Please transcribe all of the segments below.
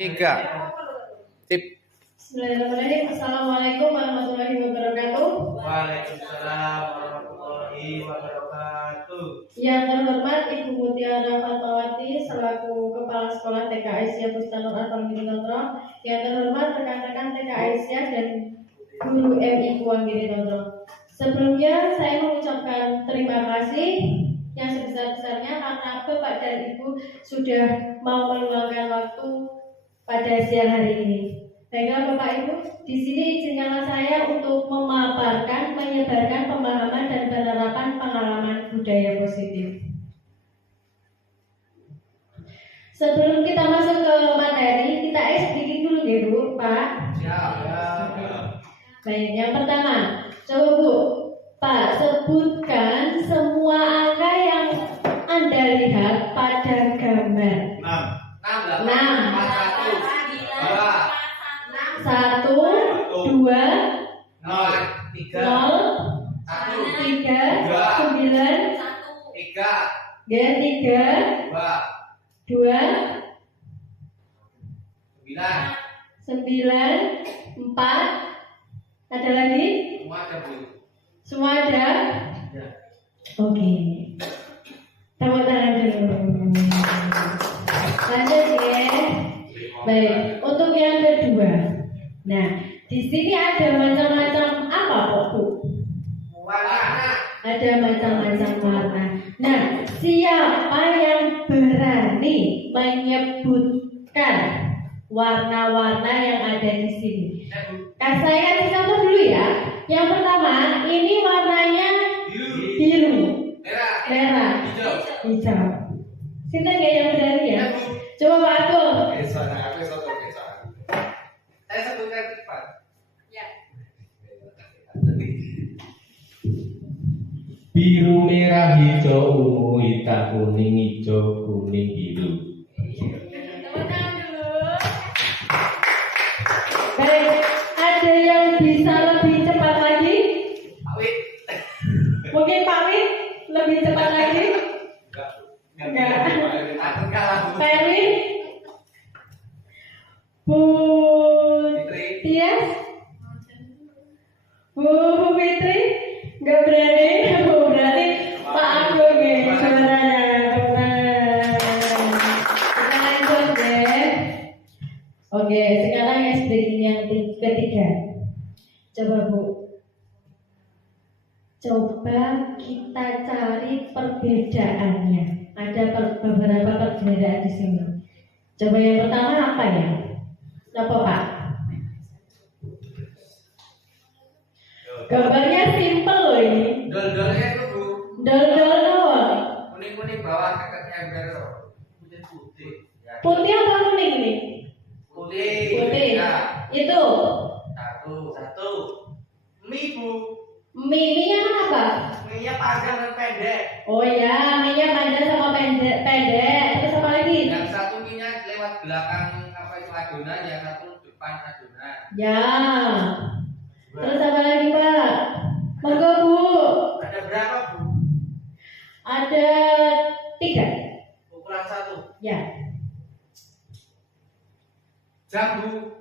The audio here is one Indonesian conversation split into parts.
Tiga. Tip. Bismillahirrahmanirrahim. Assalamualaikum warahmatullahi wabarakatuh. Waalaikumsalam warahmatullahi wabarakatuh. Yang terhormat Ibu Mutiara Fatmawati selaku Kepala Sekolah TK Aisyah Bustanur Al-Falgiri Tondro. Yang terhormat rekan-rekan TK Aisyah dan Guru MI Kuanggiri Tondro. Sebelumnya saya mengucapkan terima kasih yang sebesar-besarnya karena Bapak dan Ibu sudah mau meluangkan waktu pada siang hari ini. Baiklah Bapak Ibu, di sini izinkanlah saya untuk memaparkan, menyebarkan pemahaman dan penerapan pengalaman budaya positif. Sebelum kita masuk ke materi, kita sedikit dulu ya Bu, Pak. Siap. Baik, yang pertama, coba Bu, Pak sebutkan semua angka yang Anda lihat pada gambar. 1, 2, 0, 3, 9, 2, 9, 4. Ada lagi? Semua ada? Ya. Oke. Tepuk tangan dulu. Lanjut ya. Baik, untuk yang kedua. Nah, di sini ada macam-macam apa kok Bu? Ada macam-macam warna. Nah, siapa yang berani menyebutkan warna-warna yang ada di sini? Saya kasih contoh dulu ya. Yang pertama, ini warnanya biru, merah, hijau. Sinten nggak yang berani ya? Coba Pak Agung. Saya sebutkan Pak. Ya. Biru, merah, hijau, ungu, hitam, kuning, hijau, kuning, biru. Tepuk tangan dulu. Baik, ada yang bisa lebih cepat lagi? Mungkin Pak Wid lebih cepat lagi? Enggak. Aku kalah. Pak Erwin? Bu Tias? Bu Fitri? Enggak berani? Berarti Pak Agung ya suaranya. Kita lanjut deh. Oke, sekarang SD yang ketiga. Coba Bu. Coba kita cari perbedaannya. Ada beberapa perbedaan di sini. Coba yang pertama apa ya? Apa Pak? Gambarnya simple loh ini. Dol-dolnya itu Bu. Dol-dol doang. Kuning-kuning bawah kakak ember. Putih. Ya. Putih apa kuning nih? Putih. Putih. Ya. Itu. Satu. Mie Bu. Mie-nya kan apa? Mie-nya panjang dan pendek. Oh ya, mie-nya panjang sama pendek. Terus apa lagi? Yang satu mie-nya lewat belakang apa itu adonan, yang satu depan adonan. Ya. Terus apa lagi Pak? Monggo Bu. Ada berapa Bu? Ada 3. Ukuran 1. Ya. Jam Bu.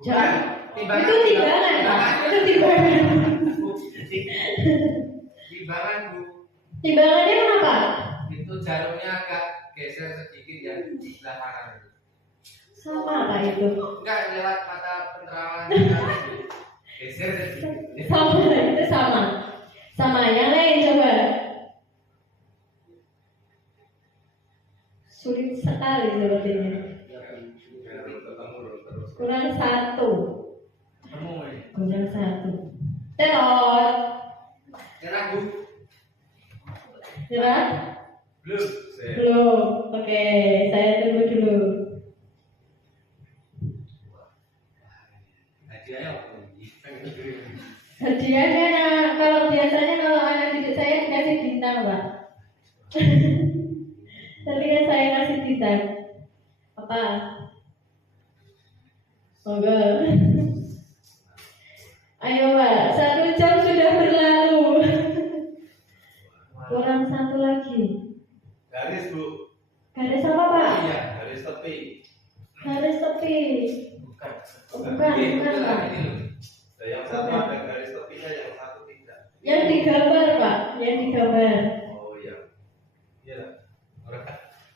Jam. Timbangan. Itu timbangan Pak. Itu timbangan. Timbangan Bu. Timbangannya kenapa? Itu jarumnya agak geser sedikit ya di sebelah kanan. Sama Pak itu. Enggak lewat mata penerawangan. Geser sedikit. Sama itu sama. Sama yang lain coba. Sulit sekali sepertinya. Kurang 1. Kurang 1. Terus. Nyerah Bu. Nyerah? Belum. Belum. Oke, saya tunggu dulu. Hadiahnya apa? Hadiahnya kalau biasanya kalau anak didik saya dikasih bintang Pak. Tapi kan saya kasih bintang. Apa? Monggo. Ayo Pak, 1 jam sudah berlalu. Kurang 1 lagi. Garis Bu. Garis apa Pak? Iya, garis tepi. Garis tepi. Bukan. Bukan, Pak. Yang satu ada garis tepinya, yang satu tidak. Yang digambar, Pak. Yang digambar. Oh iya. Iya. Orang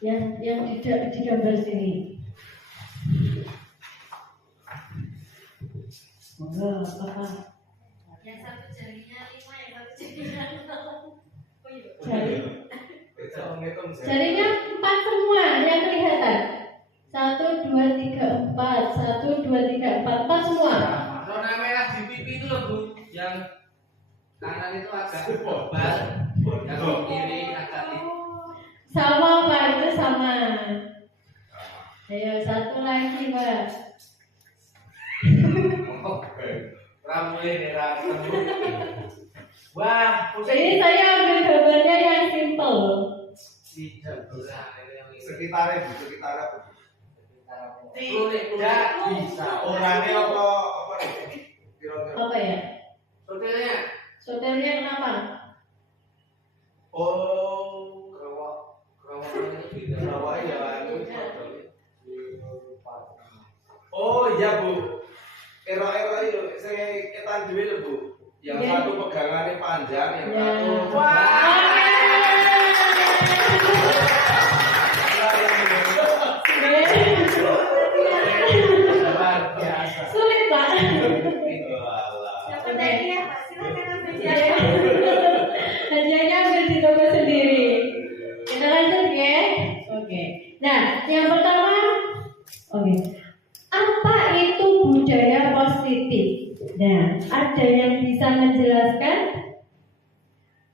Yang digambar sini. Monggo, Pak. Yang satu jarinya 5, yang satu jarinya 6. Oh iya. Jari. bisa menghitung Jarinya 4 semua yang kelihatan. 1, 2, 3, 4. 1, 2, 3, 4. 4 semua. Zona merah di pipi itu loh Bu, yang kanan itu agak tebal, yang kiri agak tipis. Sama, Pak. Itu sama. Ayo, satu lagi, Pak. Ramai merah ketemu. Wah, Ini saya ambil gambarnya yang simple. tidak bisa. sekitarnya Bu, sekitarnya Bu. Tidak bisa. Orangnya apa nih? Kira-kira. Apa ya? Hotelnya Saudaranya kenapa? Oh, kerawang ini beda. Jawa ya, itu. Oh iya Bu, era-era itu saya ketan duit loh Bu. Yang Iya. satu pegangannya panjang, yang Ya. satu Luar biasa. Sulit, Pak. Dapat hadiah, Pak. Silakan ambil Ya. hadiah. Hadiahnya ambil di toko sendiri. Kita lanjut ya. Oke. Nah, yang pertama, oke. Apa itu budaya positif? Nah, ada yang bisa menjelaskan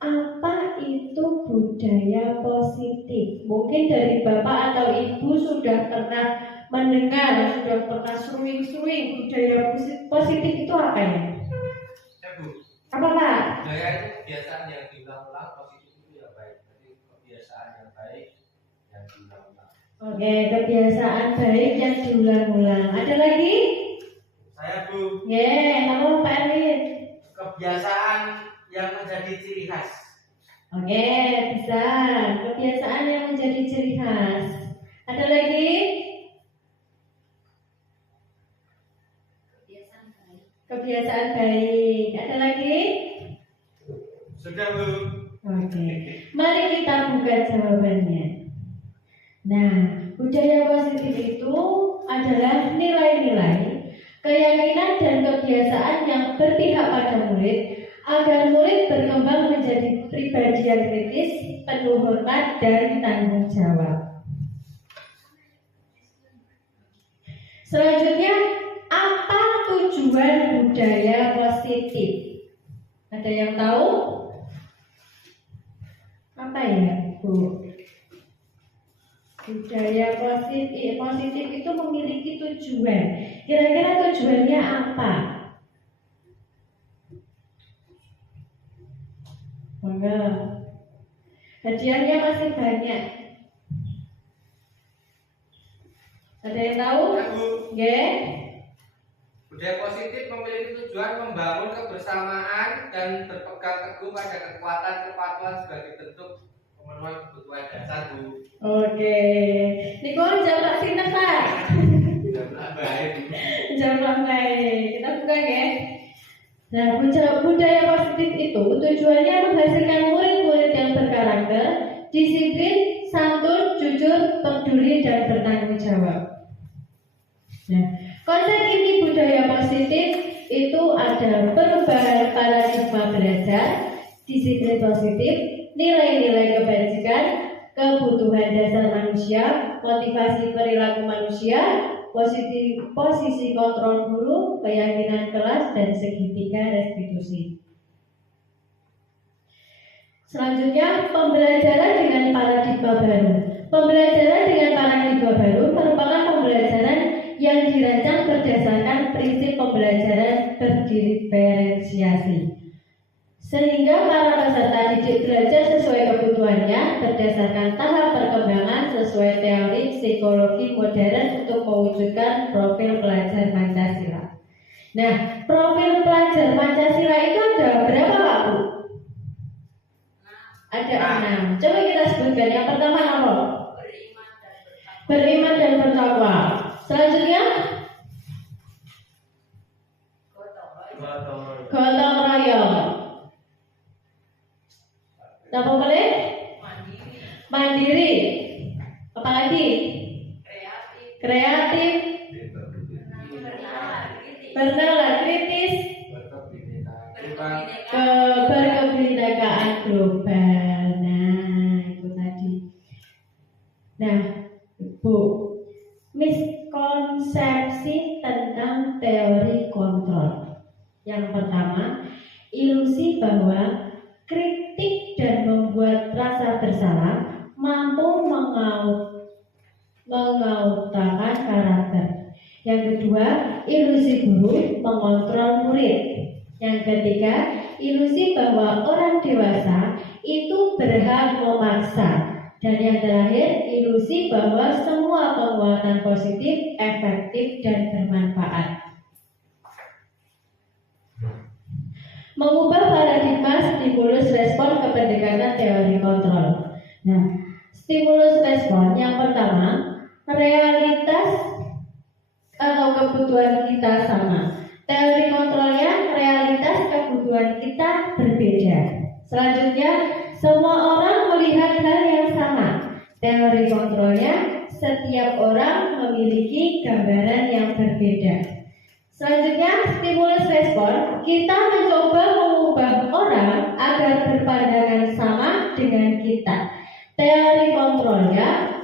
apa itu budaya positif? Mungkin dari Bapak atau Ibu sudah pernah mendengar, sudah pernah sering budaya positif itu apa ya? Ya Bu, Apa, Pak? budaya itu kebiasaan yang diulang-ulang, positif itu ya baik. Jadi kebiasaan yang baik yang diulang-ulang. Oke, kebiasaan baik yang diulang-ulang. Ada lagi? Saya Bu, Halo Pak Erwin. kebiasaan yang menjadi ciri khas. Oke, bisa. Kebiasaan yang menjadi ciri khas. Ada lagi? Kebiasaan baik. Kebiasaan baik. Ada lagi? Sudah Bu. Oke. Mari kita buka jawabannya. Nah, budaya positif itu adalah nilai-nilai, keyakinan dan kebiasaan yang berpihak pada murid agar murid berkembang menjadi pribadi yang kritis, penuh hormat dan tanggung jawab. Selanjutnya, apa tujuan budaya positif? Ada yang tahu? Apa ya, Bu? Budaya positif itu memiliki tujuan. Kira-kira tujuannya apa? Enggak. Hadiahnya masih banyak. Ada yang tahu? Ya Bu, Nggih. budaya positif memiliki tujuan membangun kebersamaan dan berpegang teguh pada kekuatan kepatuhan sebagai bentuk pemenuhan kebutuhan dasar Bu. Oke. Niku jawab sinten, Pak? Tidak baik. Jawab baik. Kita buka ya. Nah, budaya positif itu tujuannya menghasilkan murid-murid yang berkarakter, disiplin, santun, jujur, peduli, dan bertanggung jawab. Nah, konsep inti budaya positif itu ada perubahan paradigma belajar, disiplin positif, nilai-nilai kebajikan, kebutuhan dasar manusia, motivasi perilaku manusia, posisi kontrol guru, keyakinan kelas, dan segitiga restitusi. Selanjutnya, pembelajaran dengan paradigma baru. Pembelajaran dengan paradigma baru merupakan pembelajaran yang dirancang berdasarkan prinsip pembelajaran berdiferensiasi. Sehingga para peserta didik belajar sesuai kebutuhannya berdasarkan tahap perkembangan sesuai teori psikologi modern untuk mewujudkan profil pelajar Pancasila. Nah, profil pelajar Pancasila itu ada berapa, Pak Bu? Ada 6. Coba kita sebutkan. Yang pertama apa? Beriman dan bertakwa. Beriman dan bertakwa. Selanjutnya mandiri, apalagi kreatif, bernalar kritis, berkebinekaan global. Nah, itu tadi. Nah, Bu, miskonsepsi tentang teori kontrol. Yang pertama, ilusi bahwa kritik dan membuat rasa bersalah mampu mengautakan karakter. Yang kedua, ilusi guru mengontrol murid. Yang ketiga, ilusi bahwa orang dewasa itu berhak memaksa. Dan yang terakhir, ilusi bahwa semua penguatan positif, efektif, dan bermanfaat. Mengubah paradigma stimulus respon ke pendekatan teori kontrol. Nah, stimulus respon yang pertama, realitas atau kebutuhan kita sama. Teori kontrolnya, realitas kebutuhan kita berbeda. Selanjutnya, semua orang melihat hal yang sama. Teori kontrolnya, setiap orang memiliki gambaran yang berbeda. Selanjutnya, stimulus respon, kita mencoba mengubah orang agar berpandangan sama dengan kita. Teori kontrolnya,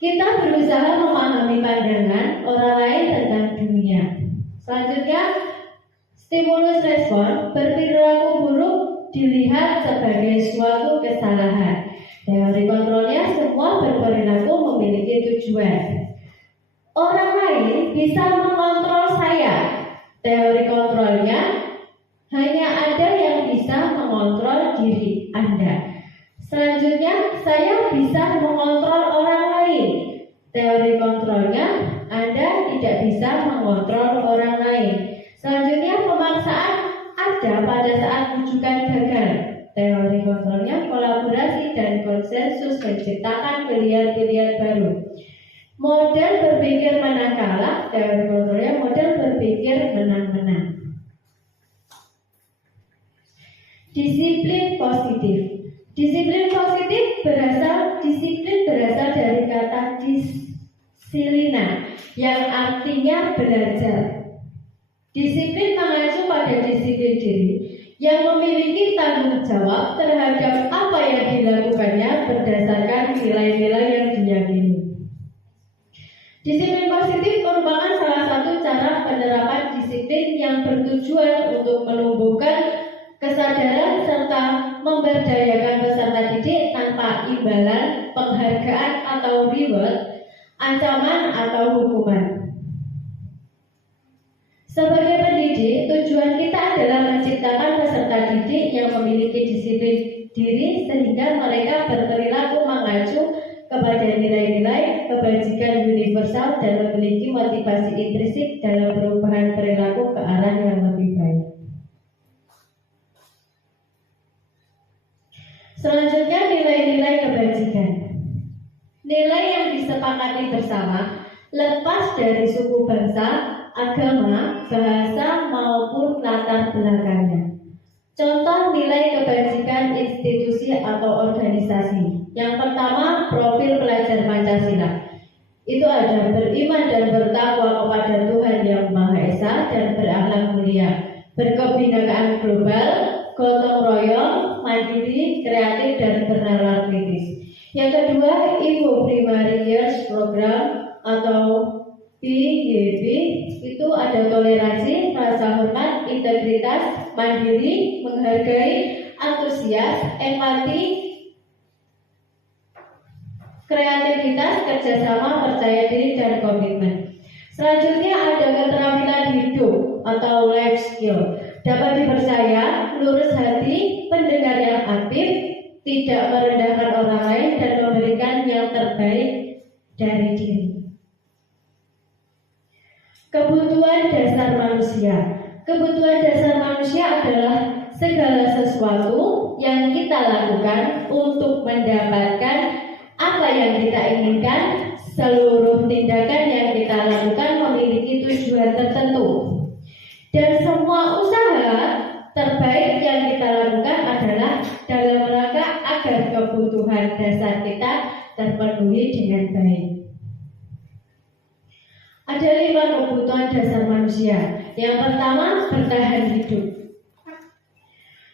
kita berusaha memahami pandangan orang lain tentang dunia. Selanjutnya, stimulus respon, berperilaku buruk dilihat sebagai suatu kesalahan. Teori kontrolnya, semua berperilaku memiliki tujuan. Orang lain bisa mengontrol saya. Teori kontrolnya, hanya ada yang bisa mengontrol diri Anda. Selanjutnya, saya bisa mengontrol orang lain. Teori kontrolnya, Anda tidak bisa mengontrol orang lain. Selanjutnya, pemaksaan ada pada saat rujukan gagal. Teori kontrolnya, kolaborasi dan konsensus menciptakan pilihan-pilihan baru. Model berpikir menang kalah, teori kontrolnya model berpikir menang-menang. Disiplin positif. Disiplin berasal dari kata disilina yang artinya belajar. Disiplin mengacu pada disiplin diri yang memiliki tanggung jawab terhadap apa yang dilakukannya berdasarkan nilai-nilai yang diyakini. Disiplin positif merupakan salah satu cara penerapan disiplin yang bertujuan untuk menumbuhkan kesadaran serta memberdayakan peserta didik tanpa imbalan, penghargaan atau reward, ancaman atau hukuman. Sebagai pendidik, tujuan kita adalah menciptakan peserta didik yang memiliki disiplin diri sehingga mereka berperilaku mengacu kepada nilai-nilai kebajikan universal dan memiliki motivasi intrinsik dalam perubahan perilaku ke arah yang lebih baik. Selanjutnya, nilai-nilai kebajikan. Nilai yang disepakati bersama lepas dari suku bangsa, agama, bahasa maupun latar belakangnya. Contoh nilai kebajikan institusi atau organisasi. Yang pertama, profil pelajar Pancasila. Itu ada beriman dan bertakwa kepada Tuhan Yang Maha Esa dan berakhlak mulia, berkebinekaan global, gotong royong, mandiri, kreatif, dan bernalar kritis. Yang kedua, Ibu Primary Years Program atau PYB, itu ada toleransi, rasa hormat, integritas, mandiri, menghargai, antusias, empati, kreativitas, kerjasama, percaya diri, dan komitmen. Selanjutnya ada keterampilan hidup atau life skill. Dapat dipercaya, lurus hati, pendengar yang aktif, tidak merendahkan orang lain, dan memberikan yang terbaik dari diri. Kebutuhan dasar manusia. Kebutuhan dasar manusia adalah segala sesuatu yang kita lakukan untuk mendapatkan apa yang kita inginkan. Seluruh tindakan yang kita lakukan memiliki tujuan tertentu, dan semua usaha terbaik yang kita lakukan adalah dalam rangka agar kebutuhan dasar kita Ada 5 kebutuhan dasar manusia. Yang pertama, bertahan hidup.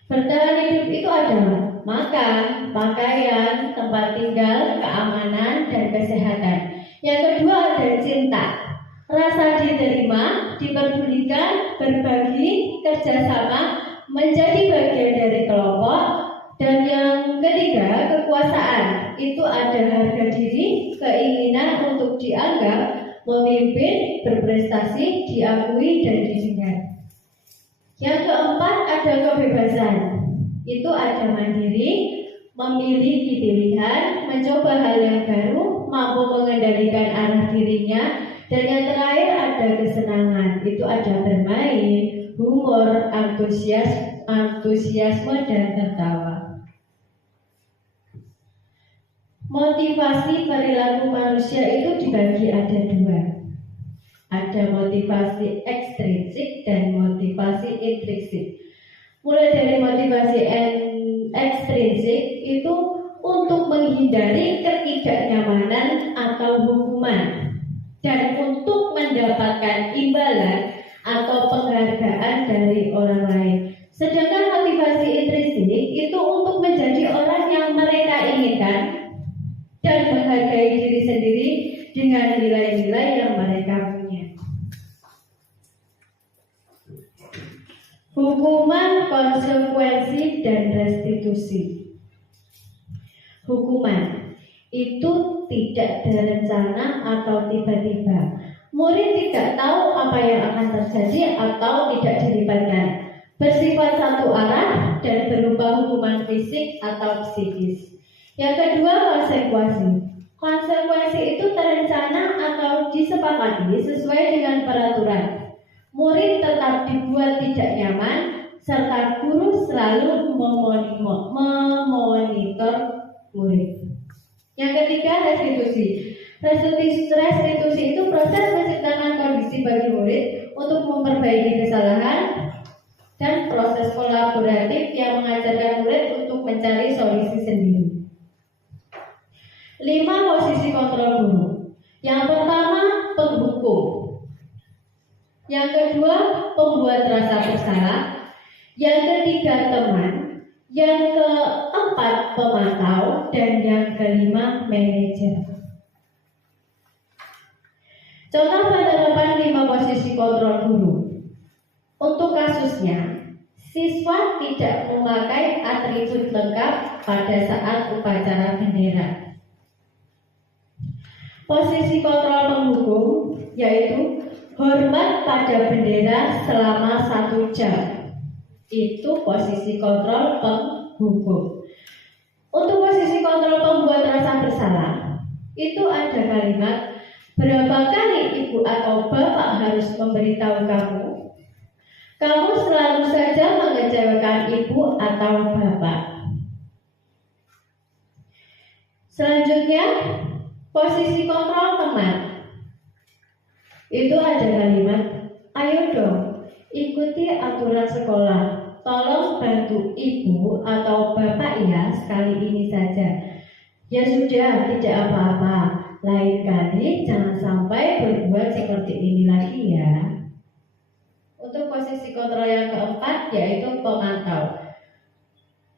Bertahan hidup itu adalah makan, pakaian, tempat tinggal, keamanan, dan kesehatan. Yang kedua ada cinta, rasa diterima, diperdulikan, berbagi, kerjasama, menjadi bagian dari kelompok. Dan yang ketiga, kekuasaan. Itu ada harga diri, keinginan untuk dianggap, memimpin, berprestasi, diakui, dan didengar. Yang keempat ada kebebasan. Itu ada mandiri, memiliki pilihan, mencoba hal yang baru, mampu mengendalikan arah dirinya. Dan yang terakhir ada kesenangan. Itu ada bermain, humor, antusiasme, dan tertawa. Motivasi perilaku manusia itu dibagi ada 2. Ada motivasi ekstrinsik dan motivasi intrinsik. Mulai dari motivasi ekstrinsik itu untuk menghindari ketidaknyamanan atau hukuman dan untuk mendapatkan imbalan atau penghargaan dari orang lain. Sedangkan motivasi intrinsik itu untuk menjadi orang yang mereka inginkan dan menghargai diri sendiri dengan nilai-nilai yang mereka punya. Hukuman, konsekuensi, dan restitusi. Hukuman itu tidak berencana atau tiba-tiba. Murid tidak tahu apa yang akan terjadi atau tidak dilibatkan. Bersifat satu arah dan berupa hukuman fisik atau psikis. Yang kedua, konsekuensi. Konsekuensi itu terencana atau disepakati sesuai dengan peraturan. Murid tetap dibuat tidak nyaman, serta guru selalu memonitor murid. Yang ketiga, restitusi. Restitusi itu proses menciptakan kondisi bagi murid untuk memperbaiki kesalahan dan proses kolaboratif yang mengajarkan murid untuk mencari solusi sendiri. 5 posisi kontrol guru. Yang pertama, penghukum. Yang kedua, pembuat rasa bersalah. Yang ketiga, teman. Yang keempat, pemantau. Dan yang kelima, manajer. Contoh penerapan 5 posisi kontrol guru. Untuk kasusnya, siswa tidak memakai atribut lengkap pada saat upacara bendera. Posisi kontrol penghukum yaitu hormat pada bendera selama 1 jam. Itu posisi kontrol penghukum. Untuk posisi kontrol pembuat rasa bersalah, itu ada kalimat, berapa kali ibu atau bapak harus memberitahu kamu? Kamu selalu saja mengecewakan ibu atau bapak. Selanjutnya, posisi kontrol teman. Itu ada kalimat, ayo dong, ikuti aturan sekolah. Tolong bantu ibu atau bapak ya sekali ini saja. Ya sudah, tidak apa-apa. Lain kali jangan sampai berbuat seperti ini lagi ya. Untuk posisi kontrol yang keempat yaitu pemantau.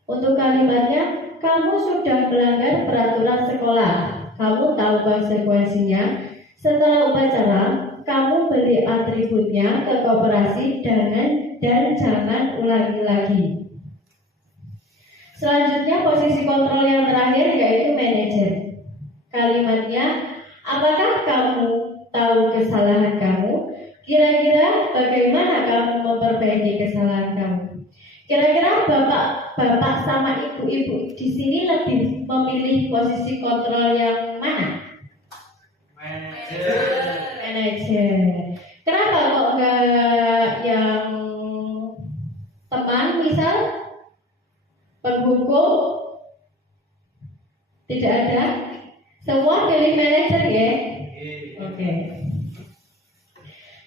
Untuk kalimatnya, kamu sudah melanggar peraturan sekolah. Kamu tahu konsekuensinya. Setelah upacara, kamu beri atributnya ke koperasi dan jangan ulangi lagi. Selanjutnya posisi kontrol yang terakhir yaitu manajer. Kalimatnya, apakah kamu tahu kesalahan kamu? Kira-kira bagaimana kamu memperbaiki kesalahan kamu? Kira-kira bapak sama ibu-ibu di sini lebih memilih posisi kontrol yang mana? Manajer. Kenapa kok enggak yang teman misal? Penghukum? Tidak ada? Semua pilih manajer ya? Oke.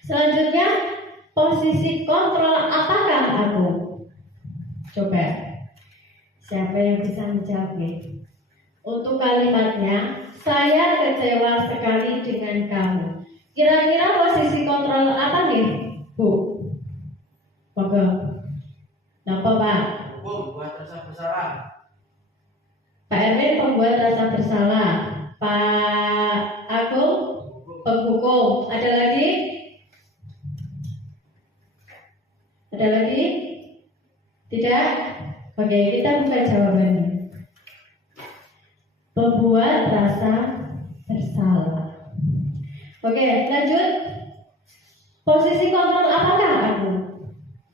Selanjutnya, posisi kontrol apakah aku? Coba, siapa yang bisa menjawab? Untuk kalimatnya, saya kecewa sekali dengan kamu. Kira-kira posisi kontrol apa nih, Bu? Monggo. Napa, Pak? Hukum buat rasa bersalah. Pak Erwin pembuat rasa bersalah. Pak Agung penghukum. Ada lagi? Ada lagi? Tidak? Oke, kita buka jawabannya. Pembuat rasa bersalah. Oke, lanjut. Posisi kontrol apakah aku?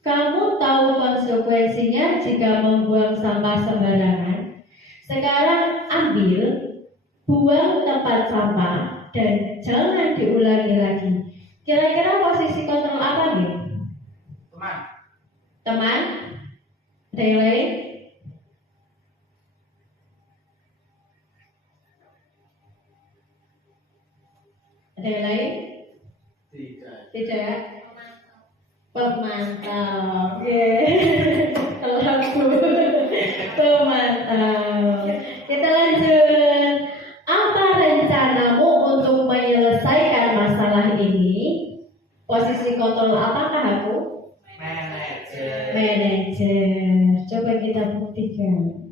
Kamu tahu konsekuensinya jika membuang sampah sembarangan. Sekarang ambil, buang tempat sampah, dan jangan diulangi lagi. Kira-kira posisi kontrol apa nih? Teman. Teman? Ada yang lain? Ada yang lain? Tidak. Tidak. Pemantau. Pemantau. Oke. Lagu. Pemantau. Kita lanjut. Apa rencanamu untuk menyelesaikan masalah ini? Posisi kontrol apakah aku? Manajer. Manajer. Coba kita buktikan.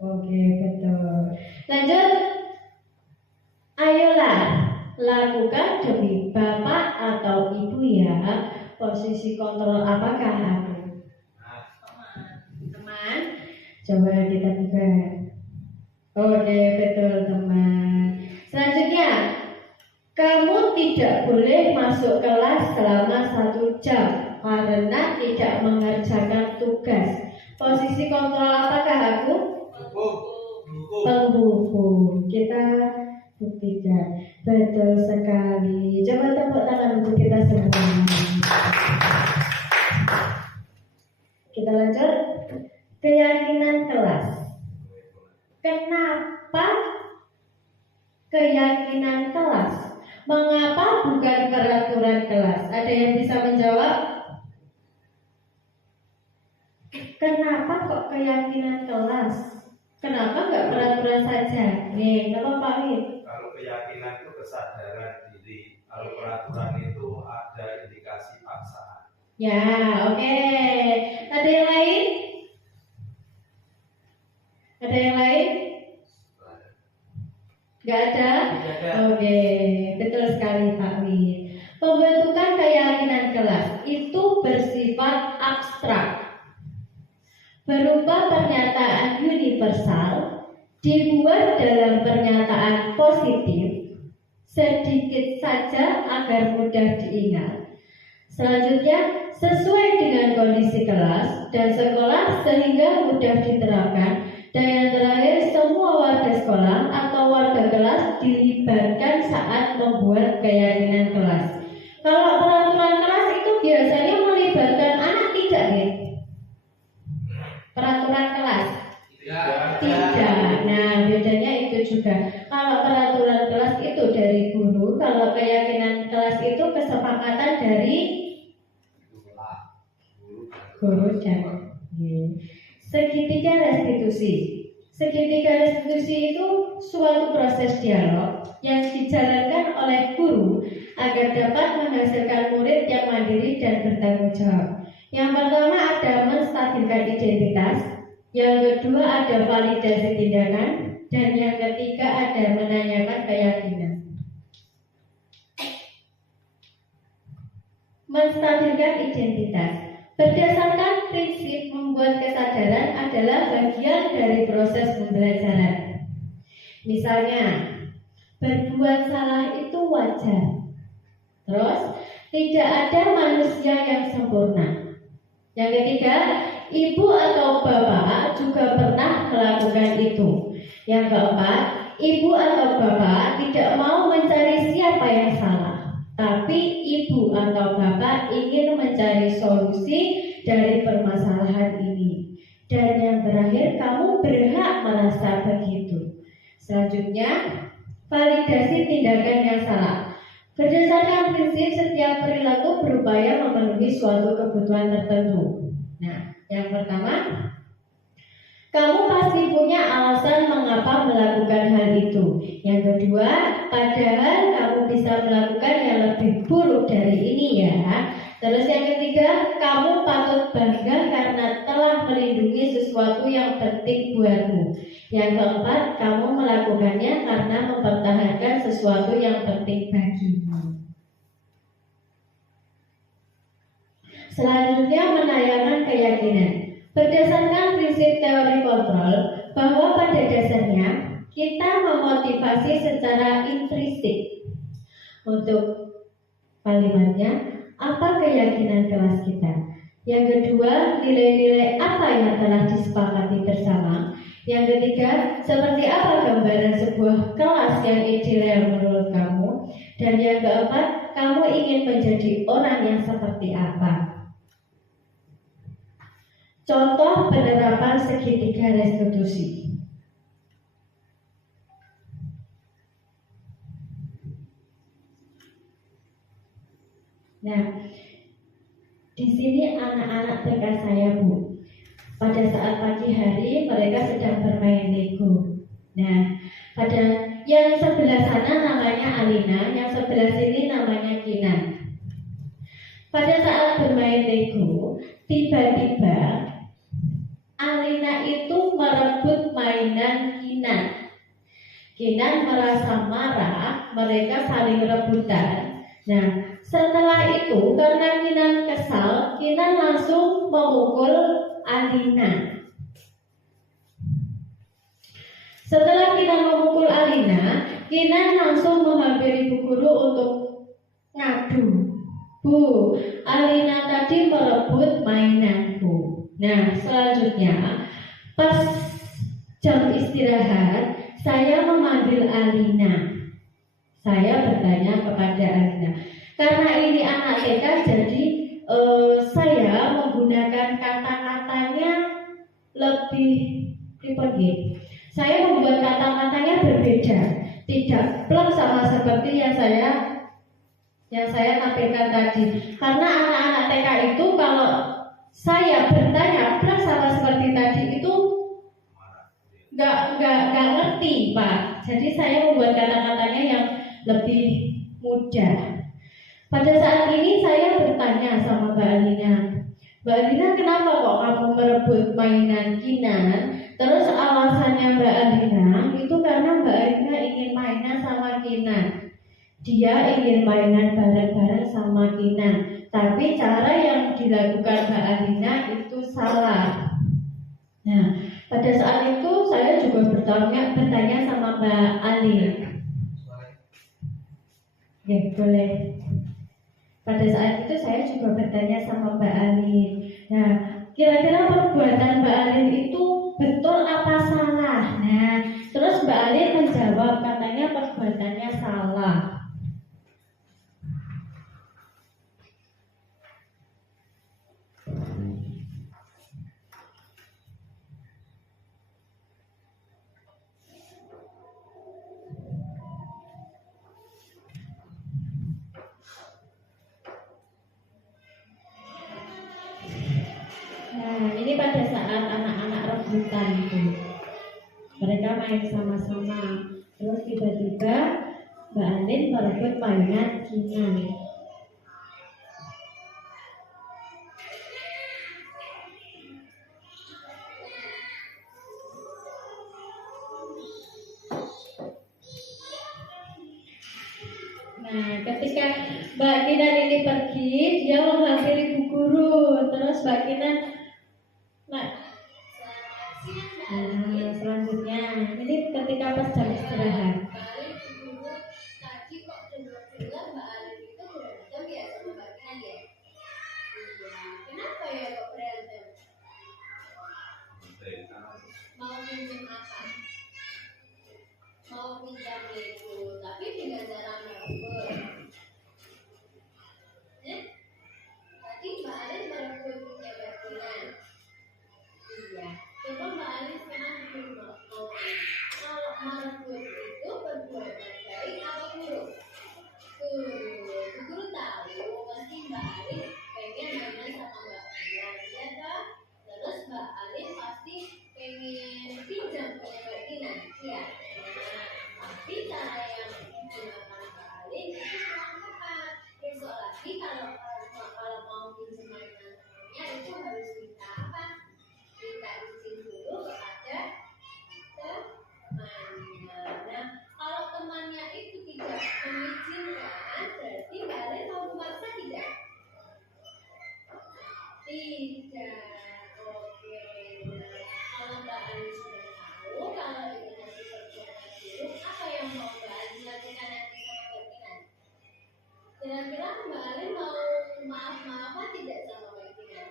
Oke, betul. Lanjut. Ayolah, lakukan demi bapak atau ibu ya. Posisi kontrol apakah aku? Teman. Coba kita buka. Oke, betul teman. Selanjutnya, kamu tidak boleh masuk kelas selama 1 jam karena tidak mengerjakan tugas. Posisi kontrol apakah aku? Hukum. Penghukum. Kita buktikan. Betul sekali. Coba tepuk tangan untuk kita semua. Kita lanjut. Keyakinan kelas. Kenapa keyakinan kelas? Mengapa bukan peraturan kelas? Ada yang bisa menjawab? Kenapa kok keyakinan kelas? Kenapa nggak peraturan saja? Nih, apa Pak Wid? Kalau keyakinan itu kesadaran diri. Kalau peraturan itu ada indikasi paksaan. Ya, oke. Ada yang lain? Ada yang lain? Nggak ada? Tidak ada. Oke, betul sekali Pak Wid. Pembentukan keyakinan kelas itu bersifat abstrak, berupa pernyataan universal, dibuat dalam pernyataan positif, sedikit saja agar mudah diingat. Selanjutnya, sesuai dengan kondisi kelas dan sekolah sehingga mudah diterapkan. Dan yang terakhir, semua warga sekolah atau warga kelas dilibatkan saat membuat keyakinan kelas. Kalau peraturan kelas itu biasanya melibatkan anak tidak ya? Peraturan kelas tidak. Nah, bedanya itu juga. Kalau peraturan kelas itu dari guru, kalau keyakinan kelas itu kesepakatan dari guru dan segitiga restitusi. Segitiga restitusi itu suatu proses dialog yang dijalankan oleh guru agar dapat menghasilkan murid yang mandiri dan bertanggung jawab. Yang pertama ada menstabilkan identitas, yang kedua ada validasi tindakan, dan yang ketiga ada menanyakan keyakinan. Menstabilkan identitas. Berdasarkan prinsip membuat kesadaran adalah bagian dari proses pembelajaran. Misalnya, berbuat salah itu wajar. Terus, tidak ada manusia yang sempurna. Yang ketiga, ibu atau bapak juga pernah melakukan itu. Yang keempat, ibu atau bapak tidak mau mencari siapa yang salah, tapi ibu atau bapak ingin mencari solusi dari permasalahan ini. Dan yang terakhir, kamu berhak merasa begitu. Selanjutnya, validasi tindakan yang salah. Berdasarkan prinsip setiap perilaku berupaya memenuhi suatu kebutuhan tertentu. Nah, yang pertama, Kamu pasti punya alasan mengapa melakukan hal itu. Yang kedua, padahal kamu bisa melakukan yang lebih buruk dari ini ya. Terus yang ketiga, kamu patut bangga karena telah melindungi sesuatu yang penting buatmu. Yang keempat, kamu melakukannya karena mempertahankan sesuatu yang penting bagimu. Selanjutnya, menayangkan keyakinan. Berdasarkan prinsip teori kontrol, bahwa pada dasarnya kita memotivasi secara intrinsik. Untuk kalimatnya, apa keyakinan kelas kita? Yang kedua, nilai-nilai apa yang telah disepakati bersama? Yang ketiga, seperti apa gambaran sebuah kelas yang ideal menurut kamu? Dan yang keempat, kamu ingin menjadi orang yang seperti apa? Contoh penerapan segitiga restitusi. Nah, di sini anak-anak TK saya, Bu. Pada saat pagi hari mereka sedang bermain Lego. Nah, pada yang sebelah sana namanya Alina, yang sebelah sini namanya Kinan. Pada saat bermain Lego, tiba-tiba Alina itu merebut mainan Kinan. Kinan merasa marah, mereka saling rebutan. Nah, setelah itu karena Kinan kesal, Kinan langsung memukul Alina. Setelah Kinan memukul Alina, Kinan langsung menghampiri Bu Guru untuk ngadu. Bu, Alina tadi merebut mainanku. Nah, selanjutnya pas jam istirahat, saya memanggil Alina. Saya bertanya kepada Alina, karena ini anak TK, jadi saya menggunakan kata-katanya lebih pribadi. Saya membuat kata-katanya berbeda, tidak plong sama seperti yang saya tampilkan tadi. Karena anak-anak TK itu kalau saya bertanya plong sama seperti tadi itu nggak ngerti, Pak. Jadi saya membuat kata-katanya yang lebih mudah. Pada saat ini saya bertanya sama Mbak Alina, Mbak Alina, kenapa kok kamu merebut mainan Kinan? Terus alasannya Mbak Alina itu karena Mbak Alina ingin mainan sama Kinan. Dia ingin mainan bareng-bareng sama Kinan. Tapi cara yang dilakukan Mbak Alina itu salah. Nah, pada saat itu saya juga bertanya sama Mbak Alina. Ya, boleh. Pada saat itu saya juga bertanya sama Mbak Alin. Nah, kira-kira perbuatan Mbak Alin itu betul apa salah? Nah, terus Mbak Alin menjawab katanya perbuatannya salah. Nah, ini pada saat anak-anak rebutan itu, mereka main sama-sama. Terus tiba-tiba Mbak Alin merebut mainan Kinan. Nah, ketika Mbak Kinan ini pergi, dia menghampiri Bu Guru. Terus Mbak Kinan, selanjutnya ini ketika pas jam istirahat. Mbak Alin dulu tadi kok dengar Mbak Alin itu berantem ya sama Mbak Kinan ya? Iya. Kenapa ya kok berantem? Mau pinjam apa? Mau pinjam Lego, tapi dengan cara merebut. Tadi Mbak Alin merebut punya Mbak Kinan. Tapi kalau mau pinjam mainan temannya itu harus minta apa? Minta izin dulu kepada temannya. Nah, kalau temannya itu tidak mengizinkan, berarti kalian mau memaksa tidak? Tidak. Oke. Nah, kalau Mbak Ani sudah tahu kalau ini nanti perbuatan buruk, apa yang mau Mbak Ani lakukan nanti sama Mbak Kinan? Kira-kira Mbak Ani mau maaf-maafan tidak sama Mbak Kinan?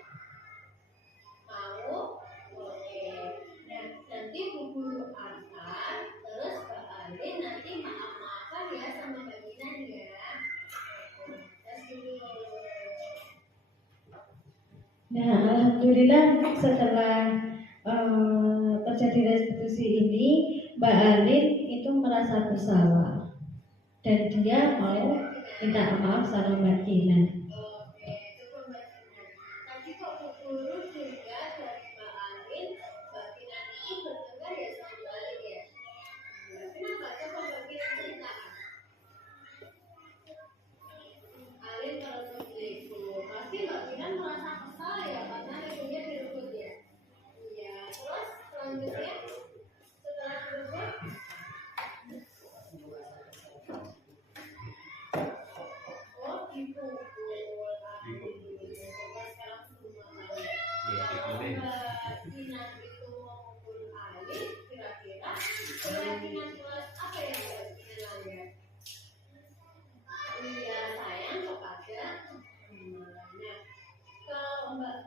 Mau? Oke. Nah, nanti Bu Guru antar, terus Mbak Ani nanti maaf-maafan ya sama Mbak Kinan ya. Tes dulu. Nah, alhamdulillah setelah terjadi restitusi ini, Mbak Alin itu merasa bersalah dan dia mau minta maaf sama Mbak Tina. Oke, cukup Mbak Kinan. Tadi kok Bu Guru juga dari Mbak Alin, Mbak Kinan itu berdengar ya sama Mbak Alin ya? Kenapa? Coba Mbak Kinan ceritakan. Alin merebut Lego. Pasti Mbak Kinan merasa kesal ya karena Legonya direbut ya. Iya. Terus selanjutnya setelah direbut, oh dipukul. Coba sekarang semua tahu. Kalau Mbak Kinan itu memukul Alin, kira-kira keyakinan kelas apa yang Mbak Kinan langgar? Iya, sayang kepada temannya. Kalau Mbak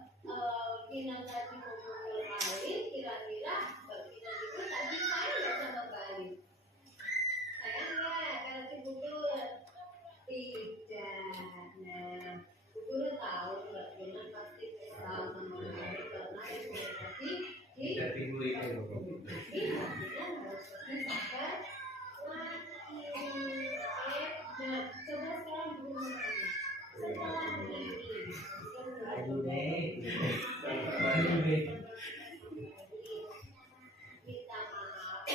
Kinan tadi memukul Alin, kira-kira Mbak Kinan itu tadi sayang nggak sama Mbak Alin? Sayang nggak kalau dipukul? Tidak. Nah, Bu Guru tahu Mbak Kinan pasti kesal sama Mbak Alin karena itu tadi di Jadi murid itu. tapi Mbak Kinan harus lebih sabar lagi. Oke. Nah, coba sekarang Bu Guru mau tanya. Setelah ini, minta maaf.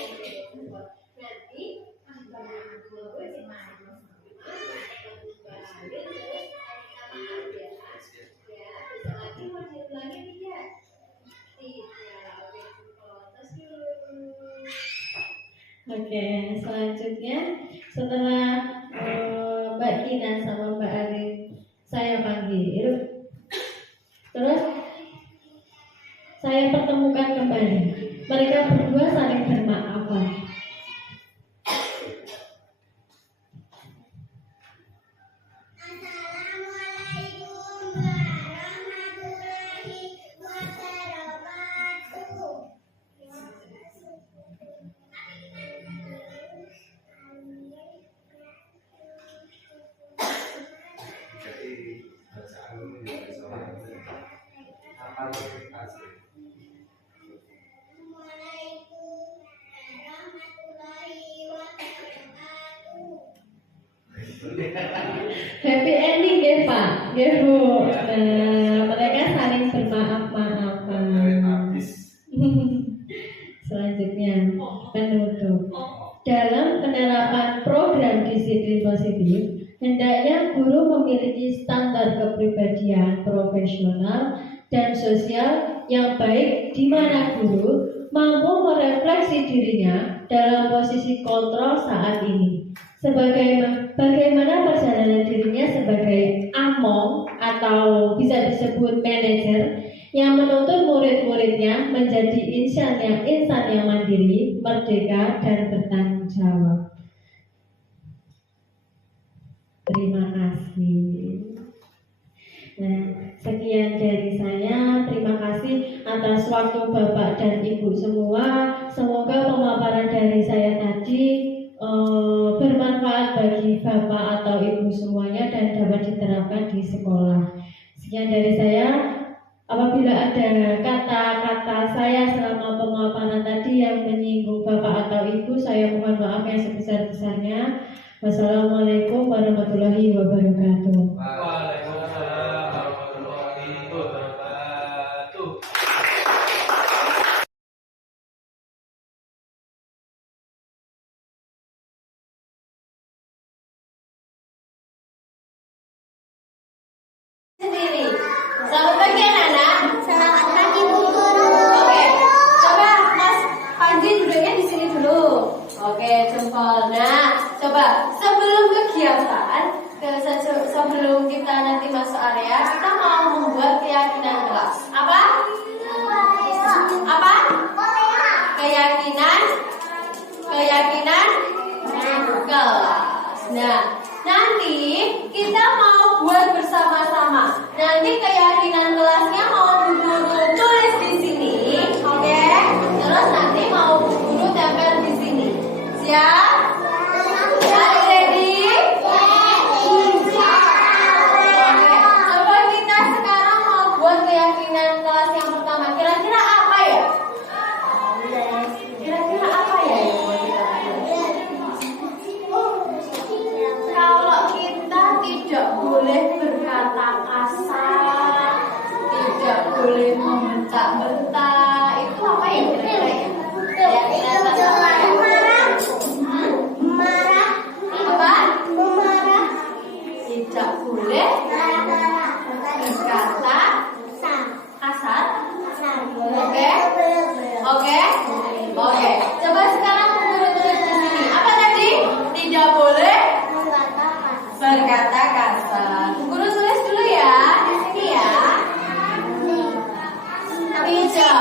Nanti Mbak Guru gimana? Mbak Alin terus minta maaf ya. Ya, besok lagi mau diulangi tidak? Tidak. Oke, protes dulu. Oke, selanjutnya setelah Mbak Kina sama Mbak Alin saya panggil, terus saya pertemukan kembali. Mereka berdua saling bermaafan. Assalamualaikum warahmatullahi wabarakatuh. Jadi bacaan menjadi seorang apa asli. Assalamualaikum warahmatullahi wabarakatuh. Happy ending ya Pak, ya Bu. Nah, mereka saling bermaaf-maafan. Selanjutnya penutup. Dalam penerapan program disiplin positif, hendaknya guru memiliki standar kepribadian profesional dan sosial yang baik, di mana guru mampu merefleksi dirinya dalam posisi kontrol saat ini. Bagaimana perjalanan dirinya sebagai among atau bisa disebut manajer yang menuntun murid-muridnya menjadi insan yang mandiri, merdeka, dan bertanggung jawab. Terima kasih. Nah, sekian dari saya. Terima kasih atas waktu Bapak dan Ibu semua. Semoga pemaparan dari saya tadi bermanfaat bagi Bapak atau Ibu semuanya dan dapat diterapkan di sekolah. Sekian dari saya. Apabila ada kata-kata saya selama pemaparan tadi yang menyinggung Bapak atau Ibu, saya mohon maaf yang sebesar-besarnya. Wassalamualaikum warahmatullahi wabarakatuh. Waalaikumsalam warahmatullahi wabarakatuh. pagi anak-anak. Selamat pagi Bu Guru. Oke, coba Mas Panji duduknya di sini dulu. Oke, jempolnya. Coba sebelum kegiatan, sebelum kita nanti masuk area, kita mau membuat keyakinan kelas. Apa? Apa? Keyakinan kelas. Nah, nanti kita mau buat bersama-sama. Nanti keyakinan kelasnya mau Bu Guru tulis di sini, oke? Terus nanti mau Bu Guru tempel di sini. Siap? Ready? Oke. Coba kita sekarang mau buat keyakinan kelas yang pertama. Kira-kira apa ya? Kira-kira apa ya yang mau kita buat? Kalau kita tidak boleh berkata kasar, tidak boleh membentak-bentak, itu apa ya kira-kira ya? Keyakinan pertama ya? Apa? Tidak boleh berkata kasar. Oke? Oke. Coba sekarang Guru tulis di sini. Apa tadi? Tidak boleh berkata kasar. Guru tulis dulu ya di sini ya. Tidak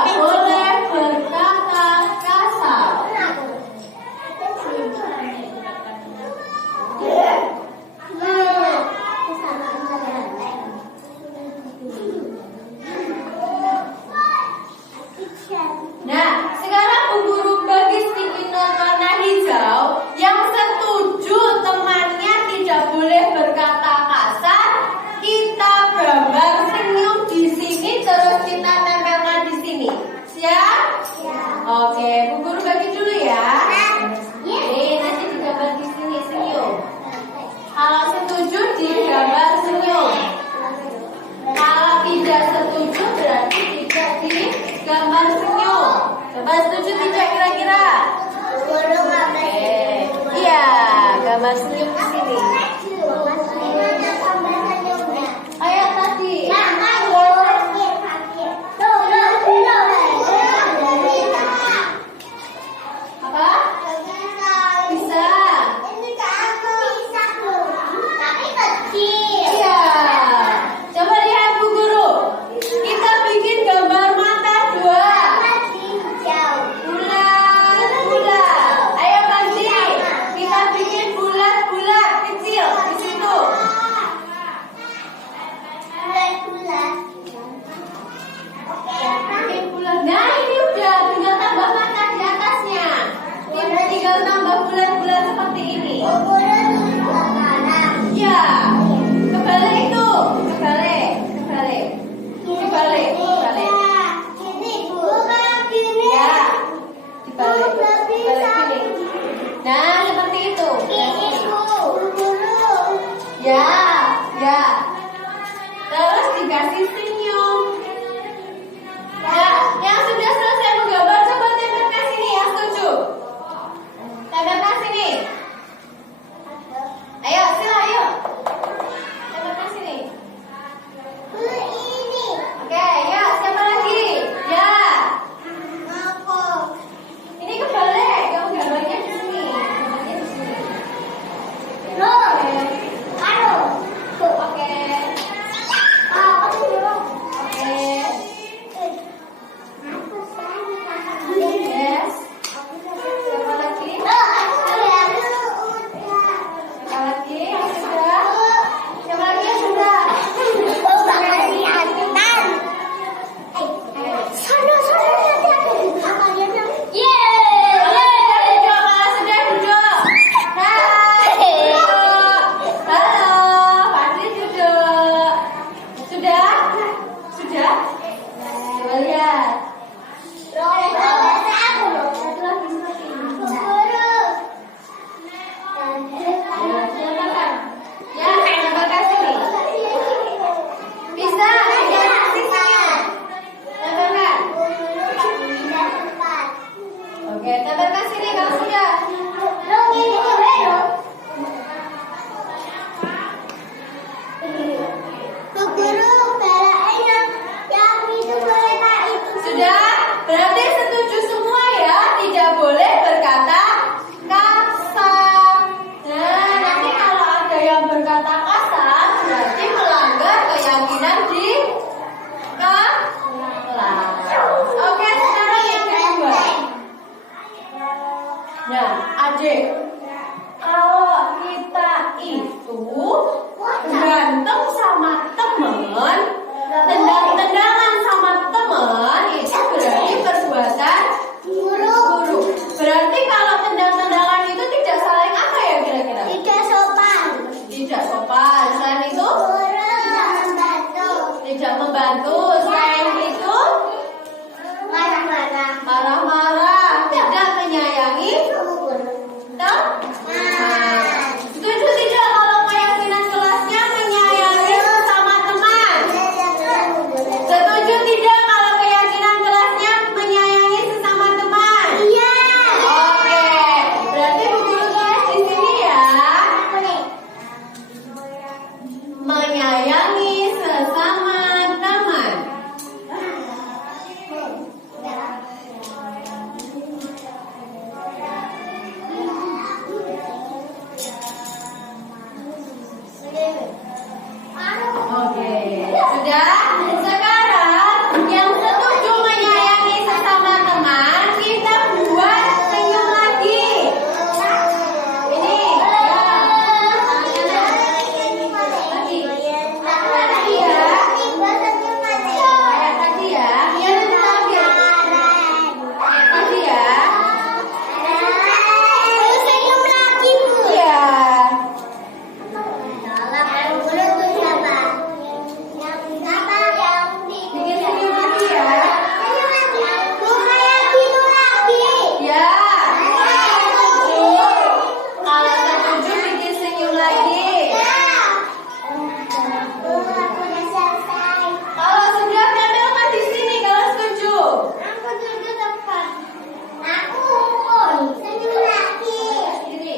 sama teman, tendang-tendangan sama teman itu berarti perbuatan buruk. Berarti kalau tendang-tendangan itu tidak saling apa ya kira-kira? Tidak sopan. Tidak sopan. Selain itu tidak membantu. Selain itu marah-marah, tidak menyayangi teman. Setuju tidak kalau keyakinan kelasnya menyayangi sesama teman? Setuju tidak kalau keyakinan kelasnya menyayangi sesama teman? Iya. Oke, berarti Bu Guru tulis di sini ya. Menyayangi sesama teman. Oke, sudah. Sekarang yang setuju menyayangi sesama teman, kita buat senyum lagi. Ini, tadi ya. Kayak tadi ya. Iya, nanti kita ambil. Kayak tadi ya. Iya. Bikin senyum lagi ya. Ya. Kalau setuju bikin senyum lagi. Kalau sudah tempelkan di sini kalau setuju. Ini.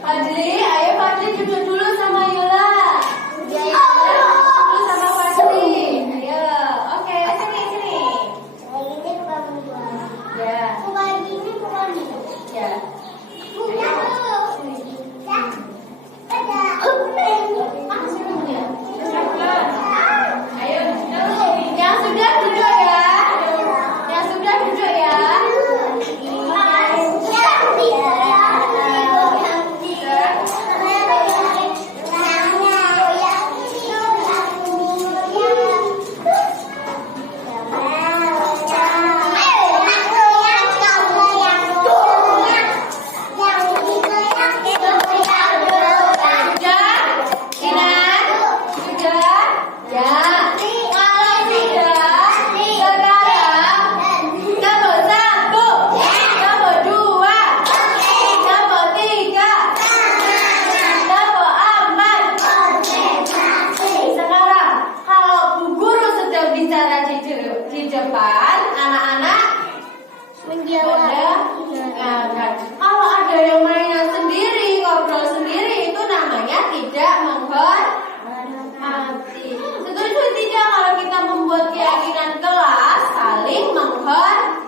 Fadli, ayo Fadli duduk dulu sama Yola. Duduk sama Fadli. Ayo, oke, sini. Ya, ya. Ayo, yang sudah duduk ya. Yang sudah duduk ya. Di depan anak-anak mendengarkan. Kalau ada yang mainan sendiri, ngobrol sendiri, itu namanya tidak menghormati. Setuju tidak kalau kita membuat keyakinan kelas saling menghormati?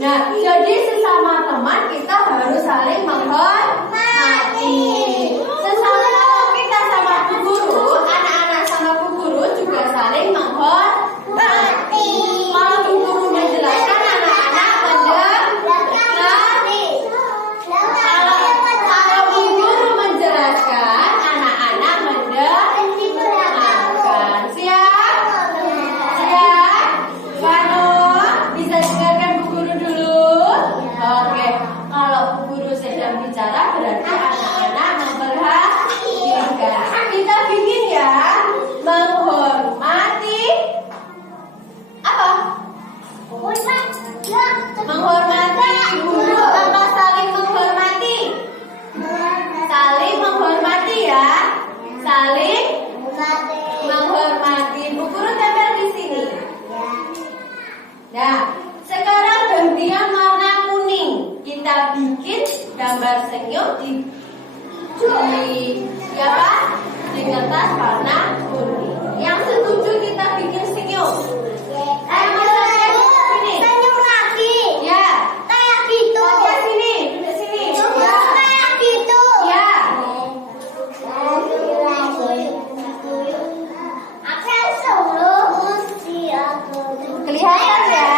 Nah, jadi sesama teman kita harus saling menghormati. Sesama kita sama Bu Guru, anak-anak sama Bu Guru juga saling menghormati. Kalau Bu Guru menjelaskan, anak-anak mendengarkan. Kalau Bu Guru menjelaskan, anak-anak mendengarkan. Siap? Vano, bisa dengarkan Bu Guru dulu? Oke. Kalau Bu Guru sedang bicara, berarti anak-anak memperhatikan. Kita bikin ya. Menghormati apa? Menghormati guru apa saling menghormati? Saling menghormati ya. Saling menghormati. Bu Guru tempel di sini. Nah, sekarang gantian warna kuning. Kita bikin gambar senyum di kertas warna kuning. Yang setuju kita bikin senyum. Senyum lagi. Ya. Kayak gitu. Oke, sini. Ya. Kayak gitu. Ya. Kelihatan ya.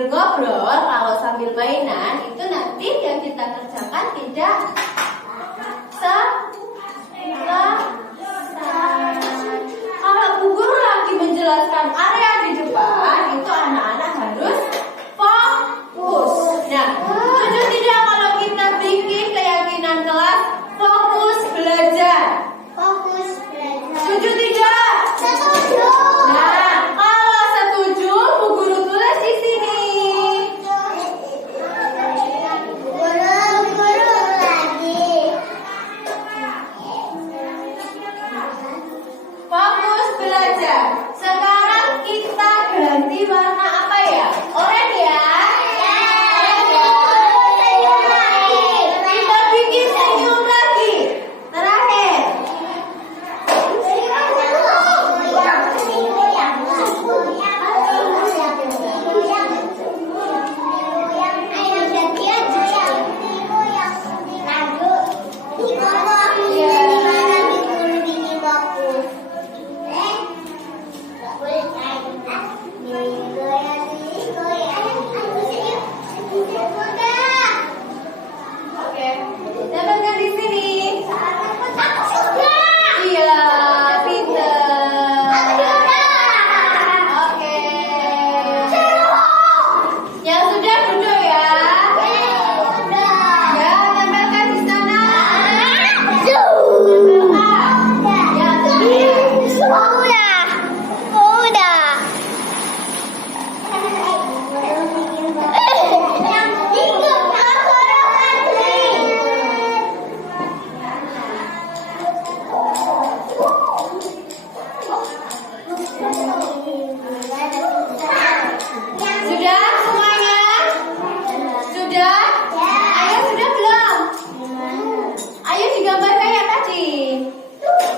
sambil ngobrol, kalau sambil mainan itu nanti yang kita kerjakan tidak kalau Bu Guru lagi menjelaskan area di depan, itu anak-anak harus fokus. Nah, setuju tidak kalau kita bikin keyakinan kelas fokus belajar? Fokus belajar. Setuju tidak? Setuju. Nah, kalau setuju, Bu Guru tulis di sini. Guru lagi. Fokus belajar. Sekarang kita ganti warna apa ya? Oranye ya? Oranye ya? Kita bikin senyum lagi. Terakhir. Oke. Dapatkan di sini. Iya, pinter. Oke. Yang sudah duduk ya. Ya, tempelkan di sana. Tempelkan. Ya, Sudah semuanya? Sudah? Ayo sudah belum? Ayo digambar kayak tadi.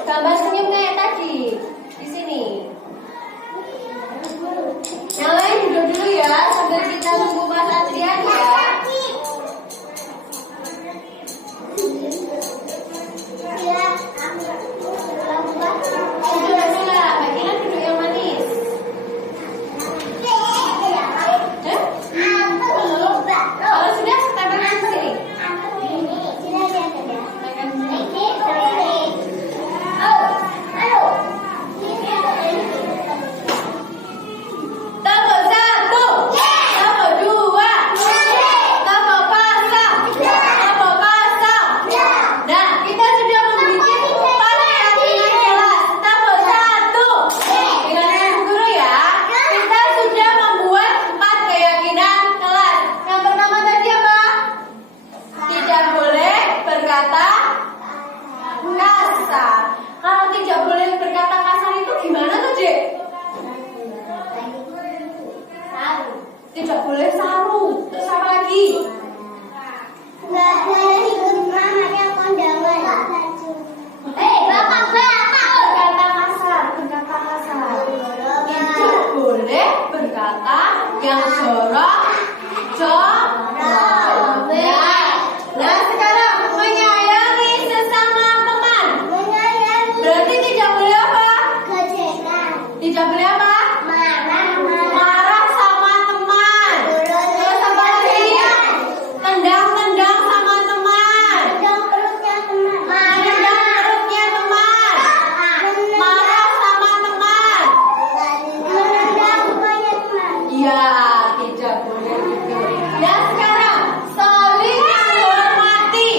Gambar senyum kayak tadi. Di sini. Yang lain duduk dulu ya sambil kita tunggu Mas Adrian ya. Duduk dulu lah. Bagian duduk yang manis. Kalau sudah tempelkan di sini. Tempelkan di sini. Tombol 1, tombol 2, tombol pasang, tombol pasang. Nah, kita sudah membuat keyakinan kelas. Tombol 1. Dengan Bu Guru ya. Kita sudah membuat 4 keyakinan kelas. Yang pertama tadi apa? Tidak boleh berkata kasar. Kalau tidak boleh berkata kasar itu gimana tuh, Dek? Tidak boleh saru. Terus apa lagi? Nggak boleh ikut mamanya kondangan. Bapak berkata kasar, berkata kasar. Tidak boleh berkata yang jorok. Nah, sekarang menyayangi sesama teman. Berarti tidak boleh apa? Tidak boleh apa? Marah sama teman. Terus apa lagi? Tendang-tendang sama teman. Tendang perutnya teman. Marah sama teman. Iya, tidak boleh gitu. Dan sekarang saling menghormati.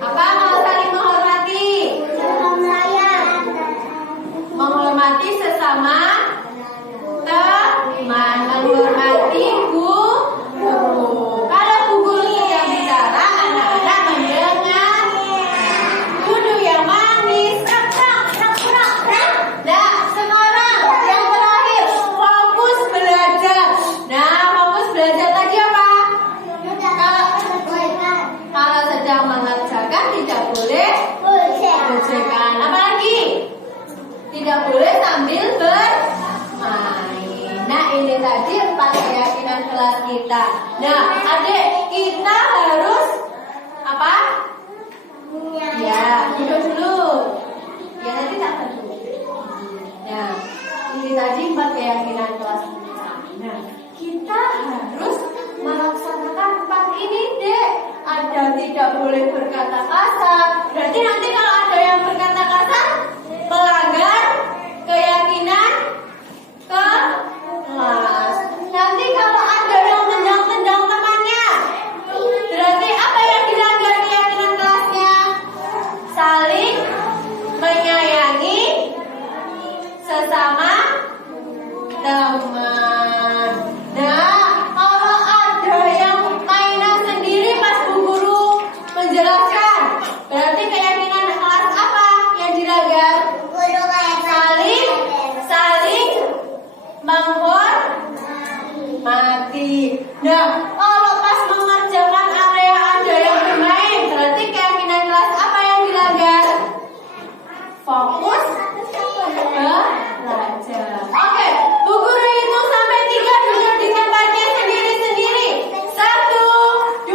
Apa kalau saling menghormati? Menghormati sesama teman, menghormati guru. Kalau Bu Guru sedang bicara, anak-anak mendengar. Duduk yang manis. Nah, sekarang yang terakhir fokus belajar. Nah, fokus belajar tadi apa? Kalau sedang mengerjakan tidak boleh bojekan. Apa lagi? Tidak boleh sambil bermain. Nah, ini tadi 4 keyakinan kelas kita. Nah, adik, kita harus apa? Ya, duduk dulu. Ya, nanti tak dulu. Nah, ini tadi 4 keyakinan kelas kita. Nah, kita harus melaksanakan 4 ini, Dek. Ada tidak boleh berkata kasar. Berarti nanti kalau ada yang berkata kasar, melanggar keyakinan kelas. Nanti kalau ada yang tendang-tendang temannya, berarti apa yang dilanggar keyakinan kelasnya? Saling menyayangi sesama teman. Nah, kalau ada yang mainan sendiri pas Bu Guru menjelaskan, berarti keyakinan kelas apa yang dilanggar? Guru kayak Saling menghormati. Nah, kalau pas mengerjakan area ada yang bermain, berarti keyakinan kelas apa yang dilanggar? Fokus belajar. Oke, Bu Guru itu sampai 3 duduk di tempatnya sendiri-sendiri. 1, 2,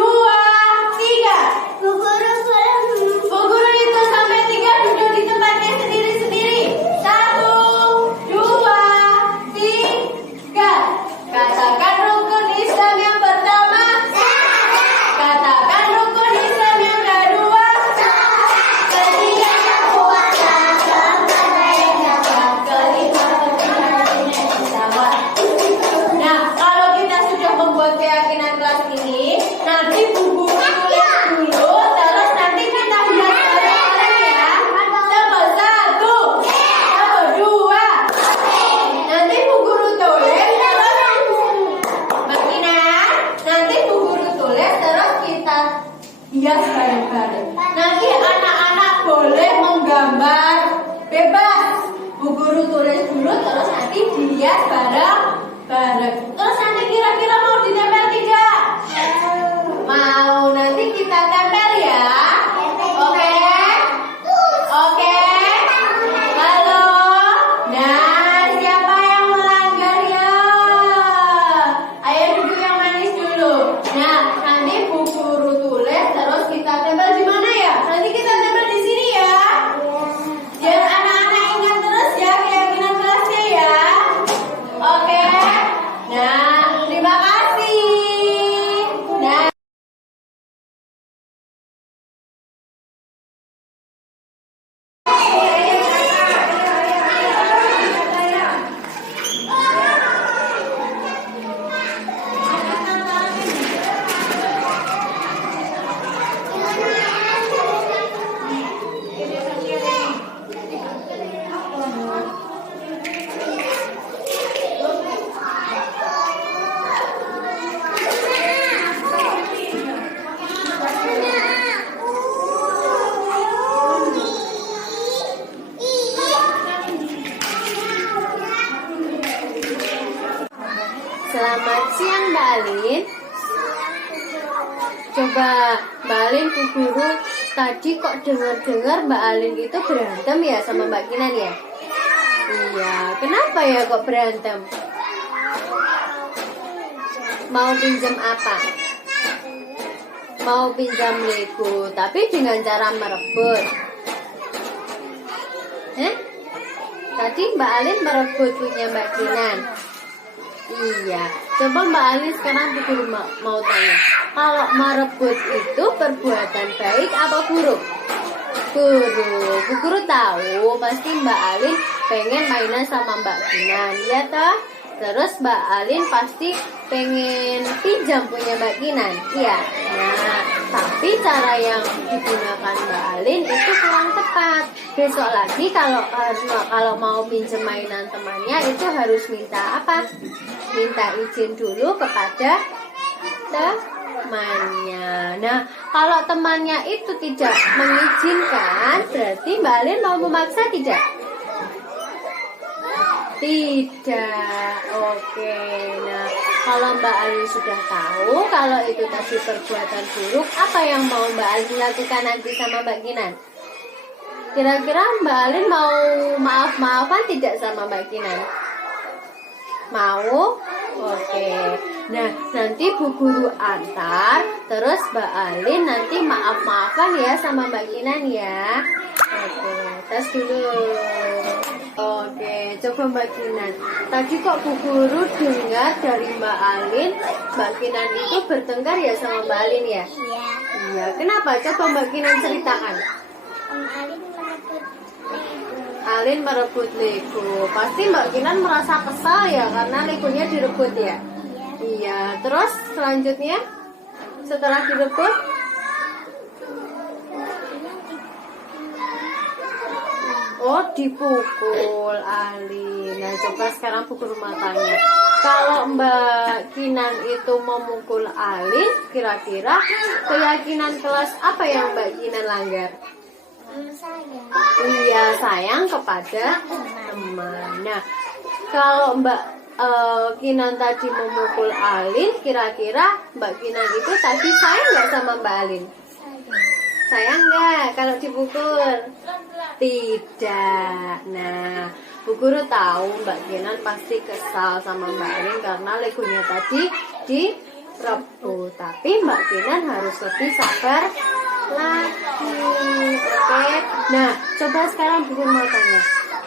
3. Bu Guru belum. Bu Guru itu sampai 3 duduk di tempatnya sendiri-sendiri. 1, 2, 3. Katakan rukun Islam yang pertama. Katakan rukun Islam yang kedua. Ketiga kekuatan, keempat yang dapat, kelima keyakinan bersama. Nah, kalau kita sudah membuat keyakinan kelas ini, nanti Bu Guru tulis dulu, terus nanti kita hias bareng-bareng ya. Coba 1, coba 2. Nanti Bu Guru tulis, terus Mbak Ina, nanti Bu Guru tulis, terus kita hias bareng-bareng. Nanti anak-anak boleh menggambar bebas. Bu Guru tulis dulu, terus nanti dihias bareng-bareng. Terus nanti kira-kira mau ditempel tidak? Mau, nanti kita tempel ya. Oke? Oke? Halo? Nah, siapa yang melanggar ya? Ayo duduk yang manis dulu. Nah, nanti Bu Guru tulis, terus kita tempel di mana ya? Nanti kita tempel di sini ya. Biar anak-anak ingat terus ya keyakinan kelasnya ya. Oke? Nah, terima kasih. Nah, selamat siang Mbak Alin. Coba Mbak Alin, Bu Guru tadi kok dengar-dengar Mbak Alin itu berantem ya sama Mbak Kinan ya? Iya, kenapa ya kok berantem? Mau pinjam apa? Mau pinjam Lego, tapi dengan cara merebut. Tadi Mbak Alin merebut punya Mbak Kinan. Iya, coba Mbak Alin sekarang Bu Guru mau tanya, kalau merebut itu perbuatan baik apa buruk? Buruk. Bu Guru tahu pasti Mbak Alin pengen mainan sama Mbak Kinan, ya toh? Terus Mbak Alin pasti pengen pinjam punya Mbak Kinan, iya. Nah, tapi cara yang digunakan Mbak Alin itu kurang tepat. Besok lagi kalau mau pinjam mainan temannya itu harus minta apa? Minta izin dulu kepada temannya. Nah, kalau temannya itu tidak mengizinkan, berarti Mbak Alin mau memaksa tidak? Tidak. Oke. Nah, kalau Mbak Alin sudah tahu kalau itu tadi perbuatan buruk, apa yang mau Mbak Alin lakukan nanti sama Mbak Kinan? Kira-kira Mbak Alin mau maaf-maafan tidak sama Mbak Kinan? Mau? Oke. Nah, nanti Bu Guru antar, terus Mbak Alin nanti maaf-maafan ya sama Mbak Kinan ya. Oke, tes dulu. Oke, coba Mbak Kinan. Tadi kok Bu Guru dengar dari Mbak Alin, Mbak Kinan itu bertengkar ya sama Mbak Alin ya? Iya. Iya, kenapa? Coba Mbak Kinan ceritakan. Om Alin merebut Lego. Alin merebut Lego. Pasti Mbak Kinan merasa kesal ya karena Legonya direbut ya? Iya. Iya, terus selanjutnya setelah direbut? Oh, dipukul Alin. Nah, coba sekarang pukul rumah tangga. Kalau Mbak Kinan itu memukul Alin, kira-kira keyakinan kelas apa yang Mbak Kinan langgar? Saya. Iya, sayang kepada teman. Nah, kalau Mbak Kinan tadi memukul Alin, kira-kira Mbak Kinan itu tadi sayang nggak sama Mbak Alin? Sayang nggak kalau dipukul? Tidak. Nah, Bu Guru tahu Mbak Kinan pasti kesal sama Mbak Alin karena Legonya tadi direbut. Tapi Mbak Kinan harus lebih sabar lagi. Oke. Nah, coba sekarang Bu Guru mau tanya.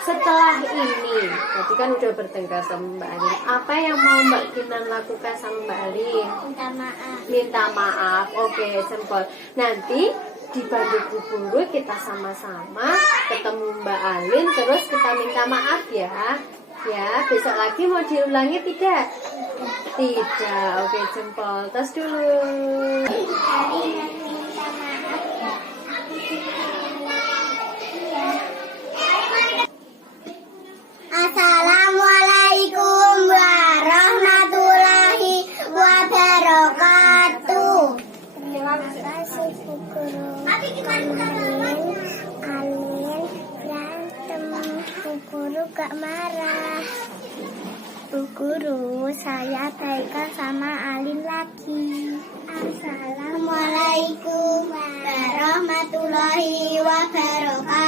Setelah ini, tadi kan udah bertengkar sama Mbak Alin. Apa yang mau Mbak Kinan lakukan sama Mbak Alin? Minta maaf. Minta maaf. Oke, jempol. Nanti dibantu Bu Guru kita sama-sama ketemu Mbak Alin, terus kita minta maaf ya. Ya, besok lagi mau diulangi tidak? Tidak. Oke, jempol. Tos dulu. Alin minta maaf ya. Assalamualaikum warahmatullahi wabarakatuh. Terima kasih Bu Guru. Alin berantem, Bu Guru gak marah. Bu Guru, saya baikan sama Alin lagi. Assalamualaikum warahmatullahi wabarakatuh.